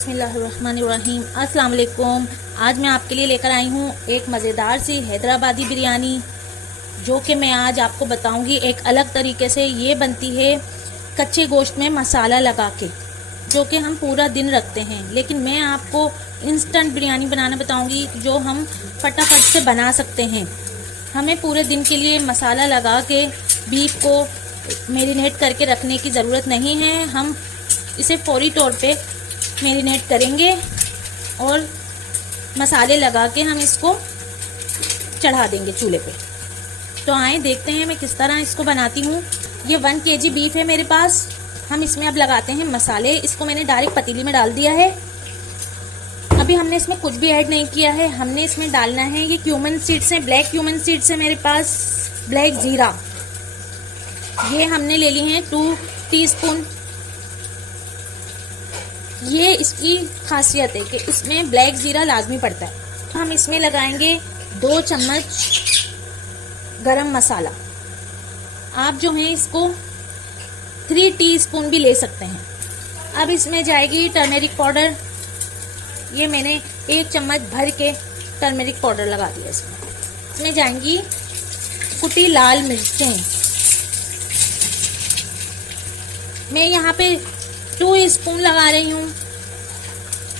बिस्मिल्लाहिर्रहमानिर्रहीम। अस्सलाम वालेकुम। आज मैं आपके लिए लेकर आई हूँ एक मज़ेदार सी हैदराबादी बिरयानी, जो कि मैं आज आपको बताऊंगी एक अलग तरीके से। ये बनती है कच्चे गोश्त में मसाला लगा के, जो कि हम पूरा दिन रखते हैं। लेकिन मैं आपको इंस्टेंट बिरयानी बनाना बताऊंगी, जो हम फटाफट से बना सकते हैं। हमें पूरे दिन के लिए मसाला लगा के बीफ को मैरिनेट करके रखने की ज़रूरत नहीं है। हम इसे फौरी तौर पे मैरिनेट करेंगे और मसाले लगा के हम इसको चढ़ा देंगे चूल्हे पे। तो आए देखते हैं मैं किस तरह इसको बनाती हूँ। ये 1 kg बीफ है मेरे पास। हम इसमें अब लगाते हैं मसाले। इसको मैंने डायरेक्ट पतीली में डाल दिया है। अभी हमने इसमें कुछ भी ऐड नहीं किया है। हमने इसमें डालना है ये क्यूमन सीड्स हैं, ब्लैक क्यूमन सीड्स है मेरे पास, ब्लैक जीरा। ये हमने ले ली हैं 2 टीस्पून। ये इसकी खासियत है कि इसमें ब्लैक जीरा लाजमी पड़ता है। हम इसमें लगाएंगे 2 चम्मच गरम मसाला। आप जो हैं इसको 3 टीस्पून भी ले सकते हैं। अब इसमें जाएगी टर्मेरिक पाउडर। ये मैंने 1 चम्मच भर के टर्मेरिक पाउडर लगा दिया इसमें जाएंगी कुटी लाल मिर्चें। मैं यहाँ पे 2 स्पून लगा रही हूँ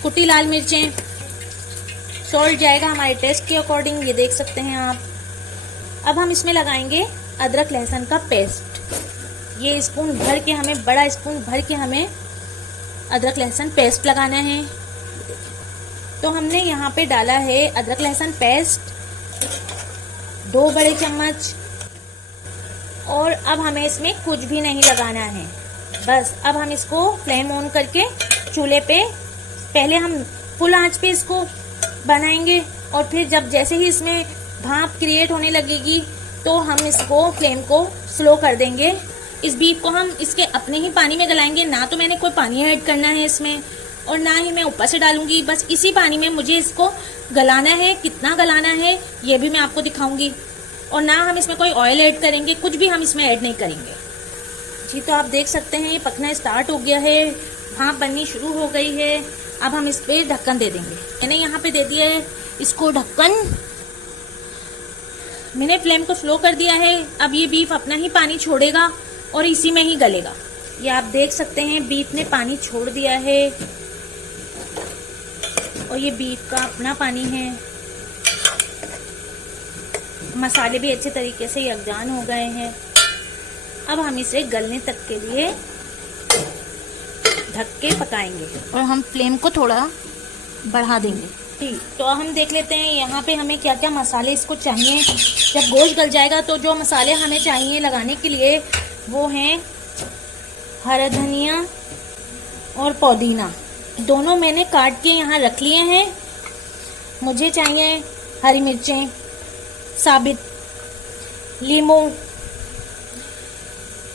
कुटी लाल मिर्चें। सॉल्ट जाएगा हमारे टेस्ट के अकॉर्डिंग, ये देख सकते हैं आप। अब हम इसमें लगाएंगे अदरक लहसुन का पेस्ट। ये स्पून भर के हमें, बड़ा स्पून भर के हमें अदरक लहसुन पेस्ट लगाना है। तो हमने यहाँ पे डाला है अदरक लहसुन पेस्ट 2 बड़े चम्मच। और अब हमें इसमें कुछ भी नहीं लगाना है। बस अब हम इसको फ्लेम ऑन करके चूल्हे पे, पहले हम फुल आंच पे इसको बनाएंगे, और फिर जैसे ही इसमें भाप क्रिएट होने लगेगी तो हम इसको फ्लेम को स्लो कर देंगे। इस बीफ को हम इसके अपने ही पानी में गलाएंगे। ना तो मैंने कोई पानी ऐड करना है इसमें, और ना ही मैं ऊपर से डालूंगी। बस इसी पानी में मुझे इसको गलाना है। कितना गलाना है ये भी मैं आपको दिखाऊंगी। और ना हम इसमें कोई ऑयल ऐड करेंगे, कुछ भी हम इसमें ऐड नहीं करेंगे जी। तो आप देख सकते हैं ये पकना स्टार्ट हो गया है, भाप बननी शुरू हो गई है। अब हम इस पे ढक्कन दे देंगे। मैंने यहाँ पे दे दिया है इसको ढक्कन। मैंने फ्लेम को स्लो कर दिया है। अब ये बीफ अपना ही पानी छोड़ेगा और इसी में ही गलेगा। ये आप देख सकते हैं बीफ ने पानी छोड़ दिया है, और ये बीफ का अपना पानी है। मसाले भी अच्छे तरीके से यकजान हो गए हैं। अब हम इसे गलने तक के लिए ढक के पकाएंगे, और हम फ्लेम को थोड़ा बढ़ा देंगे। ठीक, तो हम देख लेते हैं यहाँ पे हमें क्या क्या मसाले इसको चाहिए। जब गोश्त गल जाएगा तो जो मसाले हमें चाहिए लगाने के लिए वो हैं हरा धनिया और पुदीना। दोनों मैंने काट के यहाँ रख लिए हैं। मुझे चाहिए हरी मिर्चें साबित, लीमू,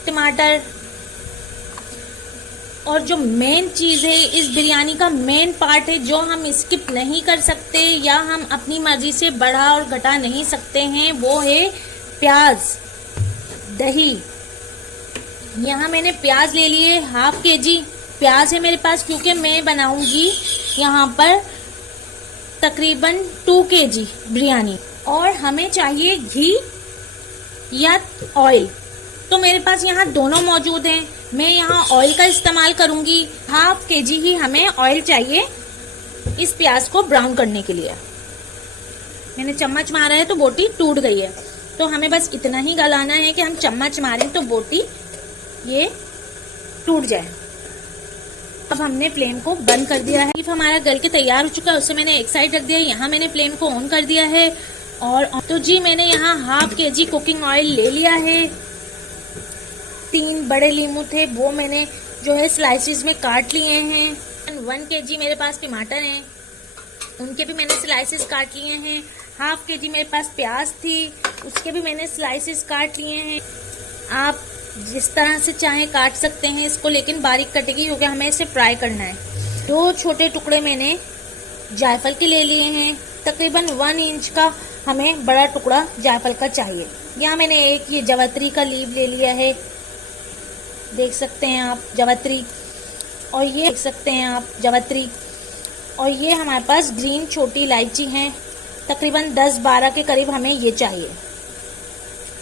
टमाटर, और जो मेन चीज़ है इस बिरयानी का, मेन पार्ट है जो हम स्किप नहीं कर सकते या हम अपनी मर्जी से बढ़ा और घटा नहीं सकते हैं, वो है प्याज, दही। यहाँ मैंने प्याज ले लिए, ½ kg प्याज है मेरे पास, क्योंकि मैं बनाऊंगी यहाँ पर तकरीबन 2 kg बिरयानी। और हमें चाहिए घी या ऑयल, तो मेरे पास यहाँ दोनों मौजूद हैं। मैं यहाँ ऑयल का इस्तेमाल करूंगी। ½ kg ही हमें ऑयल चाहिए इस प्याज को ब्राउन करने के लिए। मैंने चम्मच मारा है तो बोटी टूट गई है, तो हमें बस इतना ही गलाना है कि हम चम्मच मारें तो बोटी ये टूट जाए। अब हमने फ्लेम को बंद कर दिया है। बीफ हमारा गल के तैयार हो चुका है, उसे मैंने एक साइड रख दिया है। यहाँ मैंने फ्लेम को ऑन कर दिया है। और तो जी मैंने यहाँ ½ kg कुकिंग ऑयल ले लिया है। 3 बड़े लीमू थे, वो मैंने जो है स्लाइसिस में काट लिए हैं। 1 kg मेरे पास टमाटर हैं, उनके भी मैंने स्लाइसिस काट लिए हैं। ½ kg मेरे पास प्याज थी, उसके भी मैंने स्लाइसिस काट लिए हैं। आप जिस तरह से चाहें काट सकते हैं इसको, लेकिन बारीक कटेगी क्योंकि हमें इसे फ्राई करना है। 2 छोटे टुकड़े मैंने जायफल के ले लिए हैं। तकरीबन 1 इंच का हमें बड़ा टुकड़ा जायफल का चाहिए। यहाँ मैंने एक ये जावित्री का लीव ले लिया है, देख सकते हैं आप, जावित्री। और ये देख सकते हैं आप जावित्री। और ये हमारे पास ग्रीन छोटी इलायची है, तकरीबन 10-12 के करीब हमें ये चाहिए।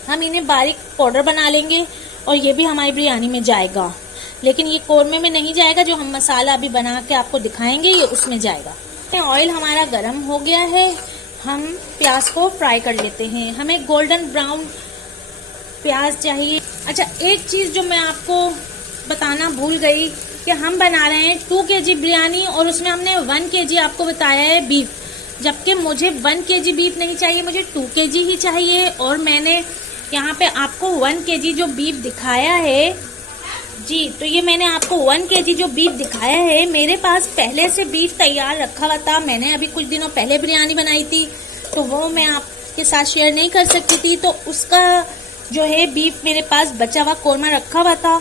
हम इन्हें बारीक पाउडर बना लेंगे और ये भी हमारी बिरयानी में जाएगा, लेकिन ये कोरमे में नहीं जाएगा। जो हम मसाला अभी बना के आपको दिखाएंगे ये उसमें जाएगा। ऑयल हमारा गर्म हो गया है, हम प्याज को फ्राई कर लेते हैं। हमें गोल्डन ब्राउन प्याज चाहिए। अच्छा, एक चीज़ जो मैं आपको बताना भूल गई कि हम बना रहे हैं 2 kg बिरयानी और उसमें हमने 1 kg आपको बताया है बीफ, जबकि मुझे 1 kg बीफ नहीं चाहिए, मुझे 2 kg ही चाहिए। और मैंने यहाँ पे आपको 1 kg जो बीफ दिखाया है जी, तो ये मैंने आपको 1 kg जो बीफ दिखाया है, मेरे पास पहले से बीफ तैयार रखा हुआ था। मैंने अभी कुछ दिनों पहले बिरयानी बनाई थी, तो वो मैं आपके साथ शेयर नहीं कर सकती थी। तो उसका जो है बीफ मेरे पास बचा हुआ कोरमा रखा हुआ था,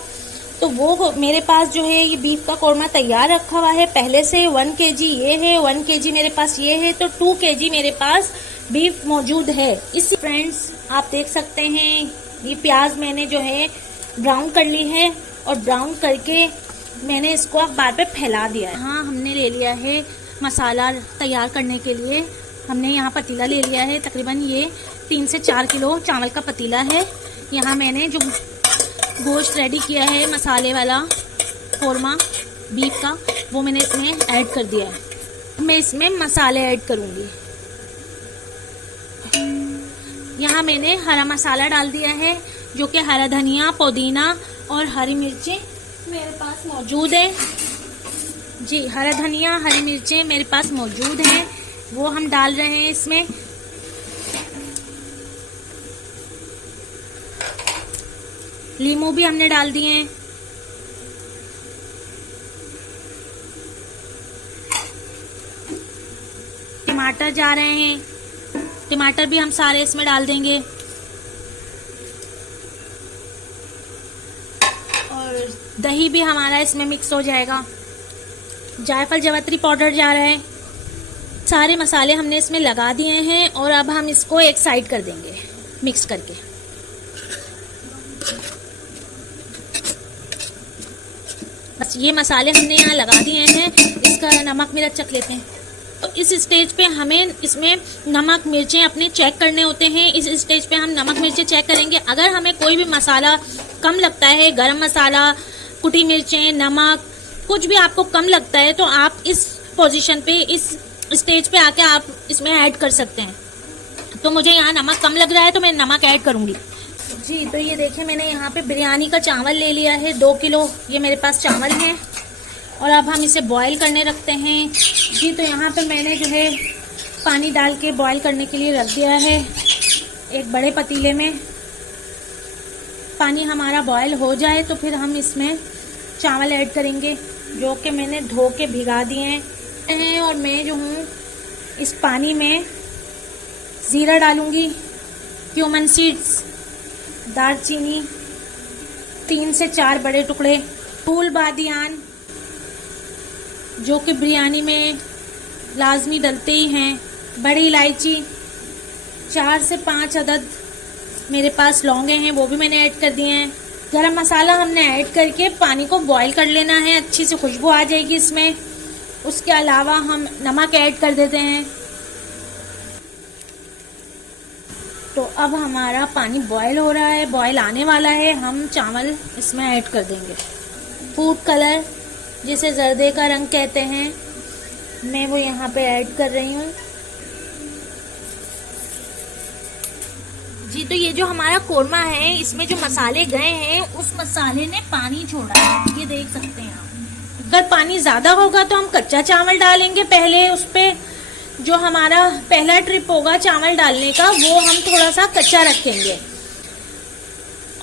तो वो मेरे पास जो है ये बीफ का कोरमा तैयार रखा हुआ है पहले से। 1 kg ये है, 1 kg मेरे पास ये है, तो 2 kg मेरे पास बीफ मौजूद है। इसी फ्रेंड्स आप देख सकते हैं ये प्याज मैंने जो है ब्राउन कर ली है और ब्राउन करके मैंने इसको अखबार पे फैला दिया है। हाँ, हमने ले लिया है मसाला तैयार करने के लिए। हमने यहाँ पतीला ले लिया है, तकरीबन ये 3 से 4 किलो चावल का पतीला है। यहाँ मैंने जो गोश्त रेडी किया है मसाले वाला कोरमा बीफ का, वो मैंने इसमें ऐड कर दिया है। मैं इसमें मसाले ऐड करूँगी। यहाँ मैंने हरा मसाला डाल दिया है, जो कि हरा धनिया, पुदीना और हरी मिर्चें मेरे पास मौजूद है जी। हरा धनिया, हरी मिर्चें मेरे पास मौजूद हैं, वो हम डाल रहे हैं इसमें। लीमू भी हमने डाल दिए हैं। टमाटर जा रहे हैं, टमाटर भी हम सारे इसमें डाल देंगे। और दही भी हमारा इसमें मिक्स हो जाएगा। जायफल जावित्री पाउडर जा रहा है। सारे मसाले हमने इसमें लगा दिए हैं और अब हम इसको एक साइड कर देंगे मिक्स करके। बस ये मसाले हमने यहाँ लगा दिए हैं। इसका नमक मिर्च चख लेते हैं। तो इस स्टेज पे हमें इसमें नमक मिर्चें अपने चेक करने होते हैं। इस स्टेज पे हम नमक मिर्चें चेक करेंगे। अगर हमें कोई भी मसाला कम लगता है, गरम मसाला, कुटी मिर्चें, नमक, कुछ भी आपको कम लगता है, तो आप इस पोजीशन पे, इस स्टेज पे आके आप इसमें ऐड कर सकते हैं। तो मुझे यहाँ नमक कम लग रहा है तो मैं नमक ऐड करूँगी जी। तो ये देखिए मैंने यहाँ पे बिरयानी का चावल ले लिया है 2 किलो, ये मेरे पास चावल है। और अब हम इसे बॉईल करने रखते हैं जी। तो यहाँ पे मैंने जो है पानी डाल के बॉईल करने के लिए रख दिया है एक बड़े पतीले में। पानी हमारा बॉईल हो जाए तो फिर हम इसमें चावल ऐड करेंगे, जो कि मैंने धो के भिगा दिए हैं। और मैं जो हूँ इस पानी में ज़ीरा डालूँगी, क्यूमन सीड्स, दालचीनी 3 से 4 बड़े टुकड़े, फूल बादियान जो कि बिरयानी में लाजमी डलते ही हैं, बड़ी इलायची 4 से 5 अदद मेरे पास लौंगे हैं, वो भी मैंने ऐड कर दिए हैं। गरम मसाला हमने ऐड करके पानी को बॉईल कर लेना है, अच्छी से खुशबू आ जाएगी इसमें। उसके अलावा हम नमक ऐड कर देते हैं। तो अब हमारा पानी बॉईल हो रहा है, बॉईल आने वाला है। हम चावल इसमें ऐड कर देंगे। फूड कलर जिसे जर्दे का रंग कहते हैं, मैं वो यहाँ पे ऐड कर रही हूँ जी। तो ये जो हमारा कोरमा है, इसमें जो मसाले गए हैं, उस मसाले ने पानी छोड़ा है, ये देख सकते हैं आप। अगर पानी ज़्यादा होगा तो हम कच्चा चावल डालेंगे पहले। उस पर जो हमारा पहला ट्रिप होगा चावल डालने का, वो हम थोड़ा सा कच्चा रखेंगे।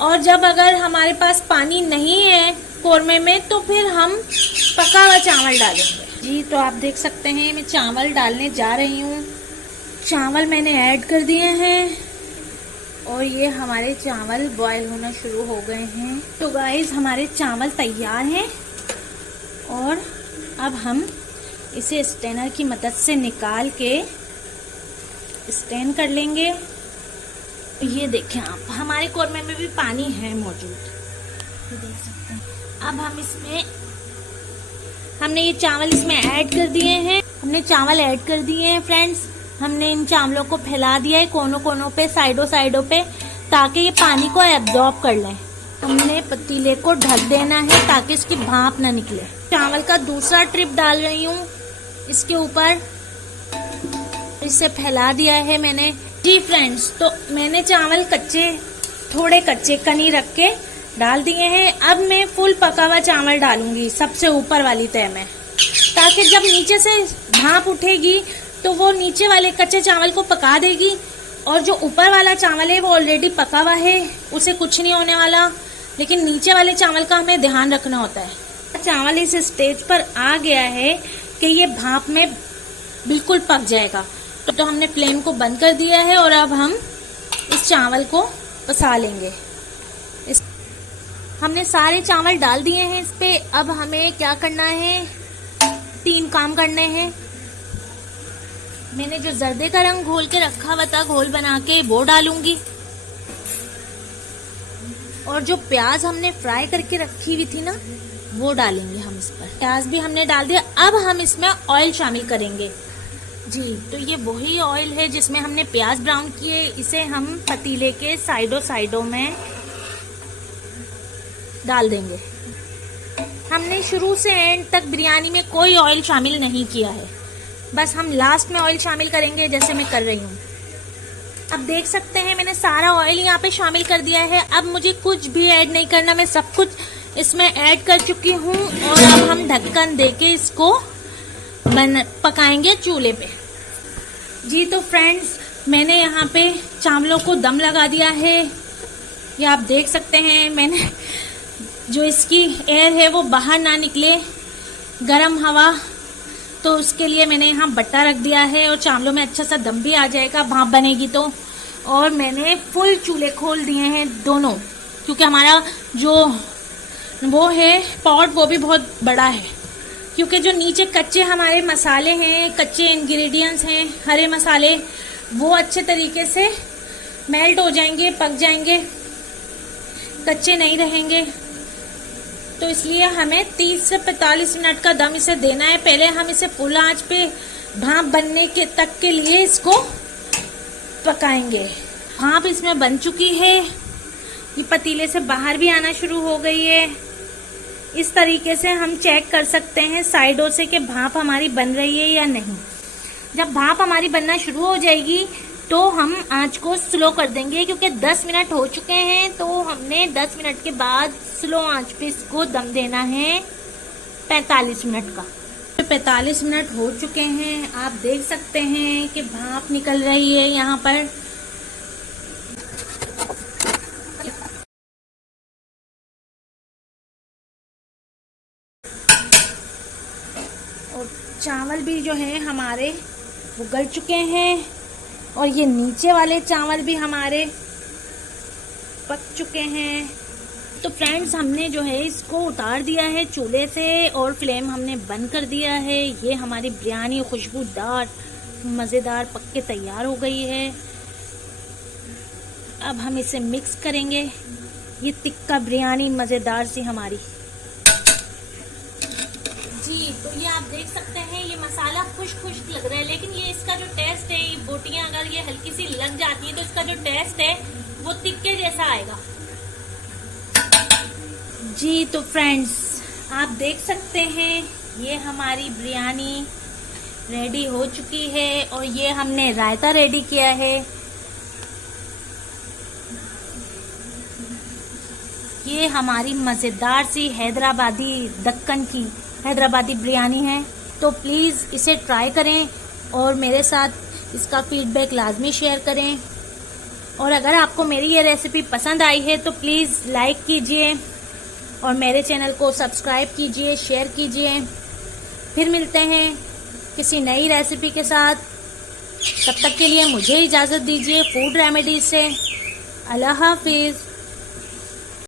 और जब अगर हमारे पास पानी नहीं है कोरमे में, तो फिर हम पका हुआ चावल डालेंगे जी। तो आप देख सकते हैं मैं चावल डालने जा रही हूँ। चावल मैंने ऐड कर दिए हैं और ये हमारे चावल बॉईल होना शुरू हो गए हैं। तो गाइस हमारे चावल तैयार हैं और अब हम इसे स्ट्रेनर की मदद से निकाल के स्ट्रेन कर लेंगे। ये देखें आप, हमारे कोरमे में भी पानी है मौजूद, ये देख सकते हैं। अब हम इसमें, हमने ये चावल इसमें ऐड कर दिए हैं। हमने चावल ऐड कर दिए हैं फ्रेंड्स। हमने इन चावलों को फैला दिया है कोनों कोनों पे, साइडों पे, ताकि ये पानी को एब्जॉर्ब कर लें। हमने पतीले को ढक देना है ताकि इसकी भाप ना निकले। चावल का दूसरा ट्रिप डाल रही हूँ इसके ऊपर, इसे फैला दिया है मैंने। जी फ्रेंड्स, तो मैंने चावल थोड़े कच्चे कनी रख के डाल दिए हैं। अब मैं फुल पका हुआ चावल डालूंगी सबसे ऊपर वाली तह में, ताकि जब नीचे से भाप उठेगी तो वो नीचे वाले कच्चे चावल को पका देगी, और जो ऊपर वाला चावल है वो ऑलरेडी पका हुआ है, उसे कुछ नहीं होने वाला। लेकिन नीचे वाले चावल का हमें ध्यान रखना होता है। चावल इस स्टेज पर आ गया है कि ये भाप में बिल्कुल पक जाएगा, तो हमने फ्लेम को बंद कर दिया है और अब हम इस चावल को पसा लेंगे। हमने सारे चावल डाल दिए हैं इस पे। अब हमें क्या करना है, 3 काम करने हैं। मैंने जो जर्दे का रंग घोल के रखा हुआ था, घोल बना के, वो डालूंगी। और जो प्याज हमने फ्राई करके रखी हुई थी ना, वो डालेंगे हम इस पर। प्याज भी हमने डाल दिया। अब हम इसमें ऑयल शामिल करेंगे। जी, तो ये वही ऑयल है जिसमें हमने प्याज ब्राउन किए। इसे हम पतीले के साइडों में डाल देंगे। हमने शुरू से एंड तक बिरयानी में कोई ऑयल शामिल नहीं किया है, बस हम लास्ट में ऑयल शामिल करेंगे, जैसे मैं कर रही हूँ। अब देख सकते हैं मैंने सारा ऑयल यहाँ पे शामिल कर दिया है। अब मुझे कुछ भी ऐड नहीं करना, मैं सब कुछ इसमें ऐड कर चुकी हूँ। और अब हम ढक्कन देके इसको पकाएंगे चूल्हे पे। जी, तो फ्रेंड्स, मैंने यहाँ पे चावलों को दम लगा दिया है। ये आप देख सकते हैं, मैंने जो इसकी एयर है वो बाहर ना निकले, गरम हवा, तो उसके लिए मैंने यहाँ बट्टा रख दिया है और चावलों में अच्छा सा दम भी आ जाएगा, भाप बनेगी तो। और मैंने फुल चूल्हे खोल दिए हैं दोनों, क्योंकि हमारा जो वो है पॉट वो भी बहुत बड़ा है। क्योंकि जो नीचे कच्चे हमारे मसाले हैं, कच्चे इंग्रेडिएंट्स हैं, हरे मसाले, वो अच्छे तरीके से मेल्ट हो जाएंगे, पक जाएंगे, कच्चे नहीं रहेंगे। तो इसलिए हमें 30 से 45 मिनट का दम इसे देना है। पहले हम इसे फुल आंच पे भाप बनने के तक के लिए इसको पकाएंगे। भाप इसमें बन चुकी है, ये पतीले से बाहर भी आना शुरू हो गई है। इस तरीके से हम चेक कर सकते हैं साइडों से कि भाप हमारी बन रही है या नहीं। जब भाप हमारी बनना शुरू हो जाएगी तो हम आंच को स्लो कर देंगे, क्योंकि 10 मिनट हो चुके हैं। तो हमने 10 मिनट के बाद स्लो आंच पे इसको दम देना है 45 मिनट का। 45 मिनट हो चुके हैं, आप देख सकते हैं कि भाप निकल रही है यहाँ पर। और चावल भी जो है हमारे वो गल चुके हैं, और ये नीचे वाले चावल भी हमारे पक चुके हैं। तो फ्रेंड्स, हमने जो है इसको उतार दिया है चूल्हे से और फ्लेम हमने बंद कर दिया है। ये हमारी बिरयानी खुशबूदार मज़ेदार पक के तैयार हो गई है। अब हम इसे मिक्स करेंगे। ये टिक्का बिरयानी मज़ेदार सी हमारी। जी, तो ये आप देख सकते हैं, ये मसाला खुश्क लग रहा है, लेकिन ये इसका जो टेस्ट है, ये बोटियां अगर ये हल्की सी लग जाती है तो इसका जो टेस्ट है वो टिक्के जैसा आएगा। जी, तो फ्रेंड्स, आप देख सकते हैं ये हमारी बिरयानी रेडी हो चुकी है, और ये हमने रायता रेडी किया है। ये हमारी मज़ेदार सी हैदराबादी दक्कन की हैदराबादी बिरयानी है। तो प्लीज़ इसे ट्राई करें और मेरे साथ इसका फीडबैक लाजमी शेयर करें। और अगर आपको मेरी ये रेसिपी पसंद आई है तो प्लीज़ लाइक कीजिए और मेरे चैनल को सब्सक्राइब कीजिए, शेयर कीजिए। फिर मिलते हैं किसी नई रेसिपी के साथ। तब तक के लिए मुझे इजाज़त दीजिए फूड रेमेडीज से। अल्लाह हाफिज़।